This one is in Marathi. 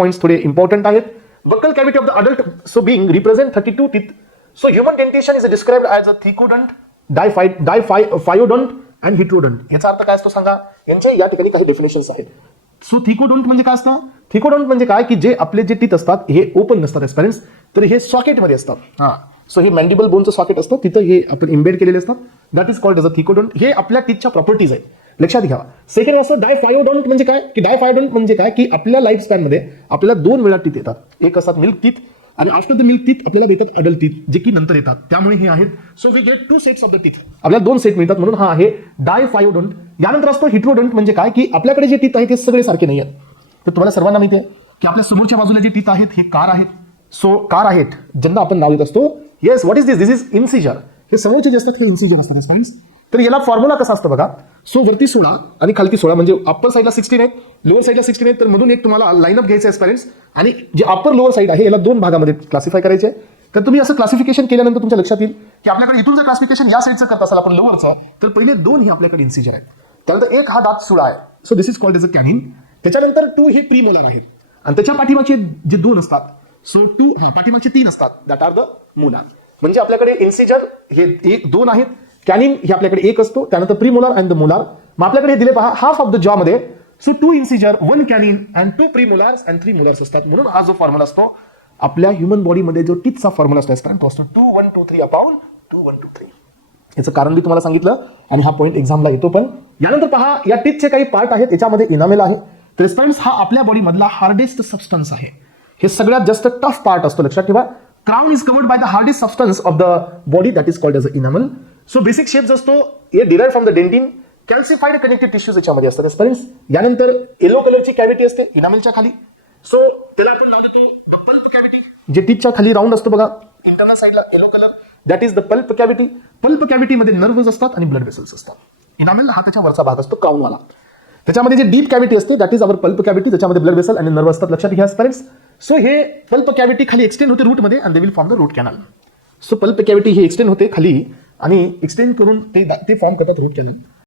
पॉइंट्स थोडे इंपॉर्टंट आहेत. Buccal cavity of the adult so being represent 32 teeth. So human dentition is described as a thecodont, diphyodont and heterodont. याचा अर्थ काय असतो सांगा, यांचे या ठिकाणी काही डेफिनेशन्स आहेत. सो थिकोडोंट म्हणजे काय असतं, थिकोडोंट म्हणजे काय की जे आपले जे टीथ असतात हे ओपन नसतात एस्पेरेंट्स, तर हे सॉकेटमध्ये असतात. सो हे मॅन्डिबल बोनचं सॉकेट असतं, तिथं हे आपण इम्बेड केलेले असतात. That is called as a thecodont. हे आपल्या टीथच्या प्रॉपर्टीज आहेत, लक्षात घ्या. सेकंड असं डायफायोडोंट म्हणजे काय की डायफायोडोंट म्हणजे काय की आपल्या लाईफ स्पॅनमध्ये आपल्याला 2 वेळा टीथ येतात. एक असतात मिल्क टीथ आणि आफ्टर द मिल्क टीथ आपल्याला देतात अडल्ट टीथ, जे की नंतर येतात. त्यामुळे हे आहेत. So we get 2 sets of the teeth. आपल्याला 2 सेट मिळतात, म्हणून हा आहे डायफायोडोंट. यानंतर असतो हिट्रोडंट म्हणजे काय की आपल्याकडे जे टीथ आहेत ते सगळे सारखे नाही आहेत. तर तुम्हाला सर्वांना माहिती आहे की आपल्या समोरच्या बाजूला जे टीथ आहेत हे कार आहेत. सो कार आहेत ज्यांना आपण नाव देत असतो. Yes, what is this? This is incisor. हे समोरचे जे असतात हे इन्सिजर असतात फ्रेंड्स. तर याला फॉर्म्युला कसा असतं बघा. सो वरती 16 आणि खालती 16 म्हणजे अप्पर साईडला 16 आहेत, लोअर साईडला 16 आहेत. तर मधून एक तुम्हाला लाईनअप घ्यायचं आहे पेरेंट्स, आणि जे अप्पर लोअर साईड आहे याला 2 भागामध्ये क्लासिफाय करायचे आहे. तर तुम्ही असं क्लासिफिकेशन केल्यानंतर तुमच्या लक्षात येईल की आपल्याकडे इथून जर क्लासिफिकेशन या साईडचं करत असाल आपण लोअरचं, तर पहिले 2 हे आपल्याकडे इन्सिजर आहेत. त्यानंतर एक हा दात 16 आहे. So this is called as a canine. त्याच्यानंतर 2 हे प्रीमोलार आहेत आणि त्याच्या पाठीमागचे जे 2 असतात, सो 2 पाठीमागचे 3 असतात, दॅट आर द मोलार. म्हणजे आपल्याकडे इन्सिजर हे 2 आहेत, कॅनिन हे आपल्याकडे 1 असतो, त्यानंतर प्रीमोलार अँड द मोलार. मग आपल्याकडे दिले पहा हाफ ऑफ द जॉ मध्ये. So 2 incisor, 1 Canin and 2 प्रीमोलार्स and 3 molars असतात. म्हणून हा जो फॉर्म्युला असतो आपल्या ह्युमन बॉडीमध्ये जो टीथचा फॉर्म्युला असतो तो असतो 2 1 2 3 अपॉन 2 1 2 3. याचं कारण मी तुम्हाला सांगितलं आणि हा पॉईंट एक्झामला येतो. पण यानंतर पहा या टीथचे काही पार्ट आहेत, याच्यामध्ये इनामेल आहे. तर स्पाइन्स हा आपल्या बॉडी मधला हार्डेस्ट सबस्टन्स आहे. हे सगळ्यात जास्त टफ पार्ट असतो, लक्षात ठेवा. Crown is covered by the hardest substance of the body, that is called as a enamel. So basic shape जो असतो हे derive from the dentin. Calcified connective tissues याच्यामध्ये असतात स्पाइन्स. यानंतर येलो कलरची कॅव्हिटी असते इनामेलच्या खाली. सो त्याला आपण नाव देतो द पल्प कॅव्हिटी. जे टीथच्या खाली राऊंड असतो बघा इंटरनल साईडला yellow colour, that is the pulp cavity. Pulp कॅव्हिटीमध्ये नर्व्हज असतात आणि ब्लड वेसल्स असतात. इनामेल हा त्याच्या वरचा भाग असतो क्राउनवाला. त्याच्यामध्ये जे डीप कॅव्हिटी असते that is our pulp cavity, त्याच्यामध्ये ब्लड वेसल आणि नर्व्ह असतात, लक्षात घ्या स्पाइन्स. सो हे पल्प कॅव्हिटी खाली एक्सटेंड होते रूटमध्ये and they will form the root canal. So pulp cavity ही एक्सटेंड होते खाली आणि एक्सटेंड करून ते फॉर्म करतात रूट कॅनल.